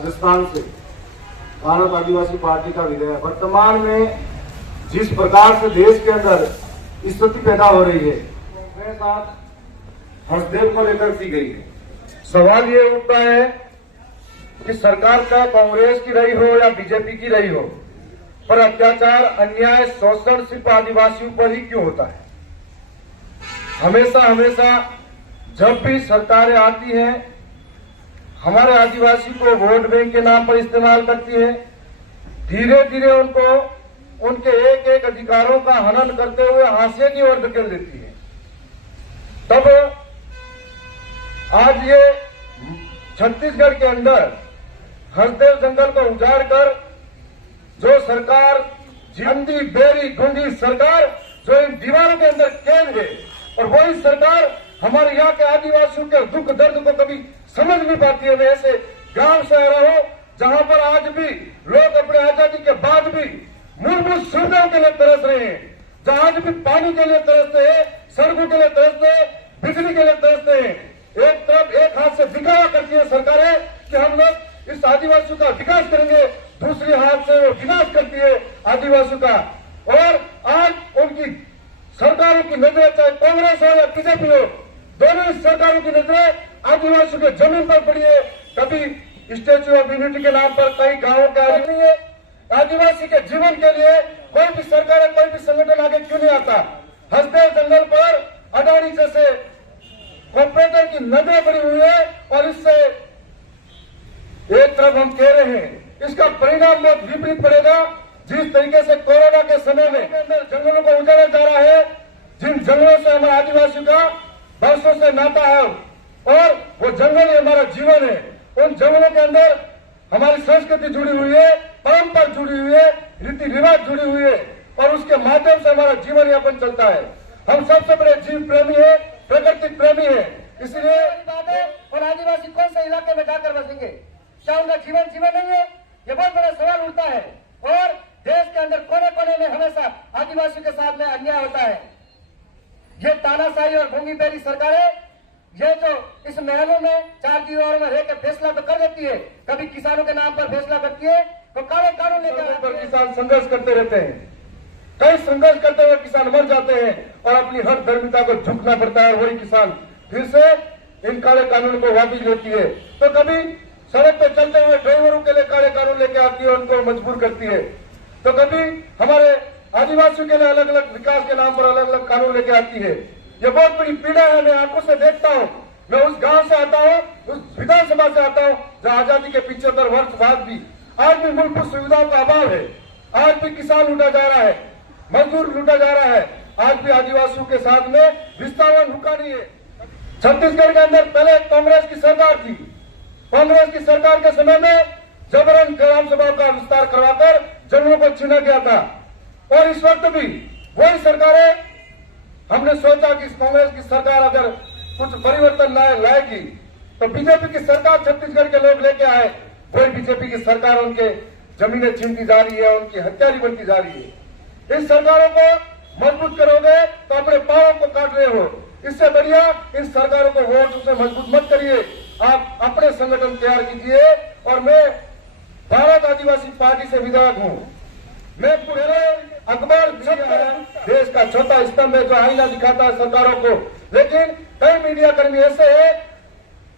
राजस्थान से भारत आदिवासी पार्टी का विधायक। वर्तमान में जिस प्रकार से देश के अंदर स्थिति पैदा हो रही है, मेरे साथ हर्षदेव को लेकर की गई है। सवाल ये उठता है कि सरकार का कांग्रेस की रही हो या बीजेपी की रही हो, पर अत्याचार, अन्याय, शोषण सिर्फ आदिवासियों पर ही क्यों होता है? हमेशा हमेशा जब भी सरकारें आती हैं, हमारे आदिवासी को वोट बैंक के नाम पर इस्तेमाल करती है। धीरे धीरे उनको उनके एक एक अधिकारों का हनन करते हुए हाशिए की ओर धकेल देती है। तब आज ये छत्तीसगढ़ के अंदर हरदेव जंगल को उजाड़ कर जो सरकार, अंधी बेरी गूंगी सरकार जो इन दीवारों के अंदर कैद है, और वही सरकार हमारे यहाँ के आदिवासियों के दुख दर्द को कभी समझ नहीं पाती है। मैं ऐसे गांव से आ रहा हूँ जहां पर आज भी लोग अपने आजादी के बाद भी मूलभूत सुविधाओं के लिए तरस रहे हैं, जहां आज भी पानी के लिए तरसते हैं, सड़कों के लिए तरसते हैं, बिजली के लिए तरसते हैं। एक तरफ एक हाथ से दिखावा करती है सरकारें कि हम लोग इस आदिवासियों का विकास करेंगे, दूसरी हाथ से वो विनाश करती है आदिवासियों का। और आज उनकी सरकारों की नजरें, चाहे कांग्रेस हो या बीजेपी हो, दोनों ही सरकारों की नजरें आदिवासियों के जमीन पर पड़ी है। कभी स्टैच्यू ऑफ यूनिटी के नाम पर कई गांवों का नहीं है। आदिवासी के जीवन के लिए कोई भी सरकार, कोई भी संगठन आगे क्यों नहीं आता? हसदेव जंगल पर अडानी जैसे कॉर्पोरेटर की नजरें पड़ी हुई है, और इससे एक तरफ हम कह रहे हैं इसका परिणाम बहुत विपरीत पड़ेगा। जिस तरीके से कोरोना के समय में जंगलों को उजाड़ा जा रहा है, जिन जंगलों से हमारे आदिवासियों का वर्षों से नाता है, और वो जंगल ही हमारा जीवन है। उन जंगलों के अंदर हमारी संस्कृति जुड़ी हुई है, परंपरा जुड़ी हुई है, रीति रिवाज जुड़ी हुई है, और उसके माध्यम से हमारा जीवन यापन चलता है। हम सबसे बड़े जीव प्रेमी है, प्रकृति प्रेमी है। इसलिए और आदिवासी कौन से इलाके में जाकर बसेंगे? क्या उनका जीवन जीवन नहीं है? ये बहुत बड़ा सवाल उठता है। और देश के अंदर कोने कोने में हमेशा आदिवासियों के साथ में अन्याय होता है। ये तानाशाही और भूंगी बेरी सरकारें, ये जो इस महलों में चार दीवारों में रहकर फैसला तो कर देती है, कभी किसानों के नाम पर फैसला करती है तो काले कानून लेकर किसान संघर्ष करते रहते हैं। कई संघर्ष करते हुए किसान मर जाते हैं और अपनी हर धर्मिता को झुकना पड़ता है। वही किसान फिर से इन काले कानून को वापिस लेती है। तो कभी सड़क पे चलते हुए ड्राइवरों के लिए काले कानून लेके आती है, उनको मजबूर करती है। तो कभी हमारे आदिवासियों के लिए अलग अलग विकास के नाम पर अलग अलग कानून लेके आती है। ये बहुत बड़ी पीड़ा है। मैं आंखों से देखता हूँ। मैं उस गांव से आता हूँ, उस विधानसभा से आता हूँ जहाँ आजादी के 75 वर्ष बाद भी आज भी मूलभूत सुविधाओं का अभाव है। आज भी किसान लूटा जा रहा है, मजदूर लूटा जा रहा है। आज भी आदिवासियों के साथ में विस्थापन रुका नहीं है। छत्तीसगढ़ के अंदर पहले कांग्रेस की सरकार थी। कांग्रेस की सरकार के समय में जबरन ग्राम सभा का विस्तार करवाकर जंगलों को छीना गया था। और इस वक्त भी वही सरकारें, हमने सोचा कि इस कांग्रेस की सरकार अगर कुछ परिवर्तन लाएगी तो बीजेपी की सरकार छत्तीसगढ़ के लोग लेके आए। वही बीजेपी की सरकार उनके जमीनें छीनती जा रही है, उनकी हत्यारी बनती जा रही है। इन सरकारों को मजबूत करोगे तो अपने पांवों को काट रहे हो। इससे बढ़िया इन सरकारों को वोट से मजबूत मत करिए, आप अपने संगठन तैयार कीजिए। और मैं भारत आदिवासी पार्टी से विधायक हूँ। मैं पूरे अखबार देश का चौथा स्तंभ है जो आईना दिखाता है सरकारों को। लेकिन कई मीडिया कर्मी ऐसे हैं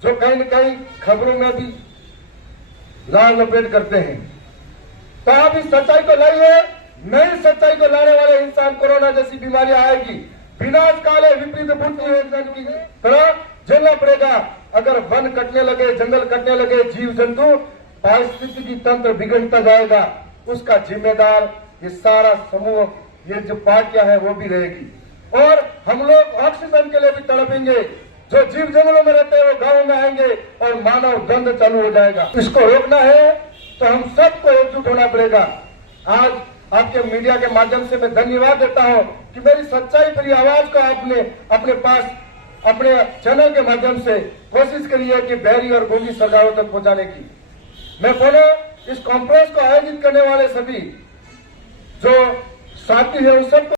जो कहीं न कहीं खबरों में भी लाल लपेट करते हैं। तो आप इस सच्चाई को लाइए। नई सच्चाई को लाने वाले इंसान कोरोना जैसी बीमारी आएगी। विनाश काले विपरीत बुद्धि की तरह झेलना पड़ेगा। अगर वन कटने लगे, जंगल कटने लगे, जीव जंतु, पारिस्थितिकी तंत्र बिगड़ता जाएगा। उसका जिम्मेदार ये सारा समूह, ये जो पार्टियां है वो भी रहेगी। और हम लोग ऑक्सीजन के लिए भी तड़पेंगे। जो जीव जंगलों में रहते हैं वो गांवों में आएंगे और मानव द्वंद्व चालू हो जाएगा। इसको रोकना है तो हम सबको एकजुट होना पड़ेगा। आज आपके मीडिया के माध्यम से मैं धन्यवाद देता हूं कि मेरी सच्चाई भरी आवाज को आपने अपने पास, अपने चैनल के माध्यम से कोशिश करी है कि बहरी और गूंगी सरकारों तक पहुंचाने की। मैं बोलो इस कॉन्फ्रेंस को आयोजित करने वाले सभी जो साथी है उन सबको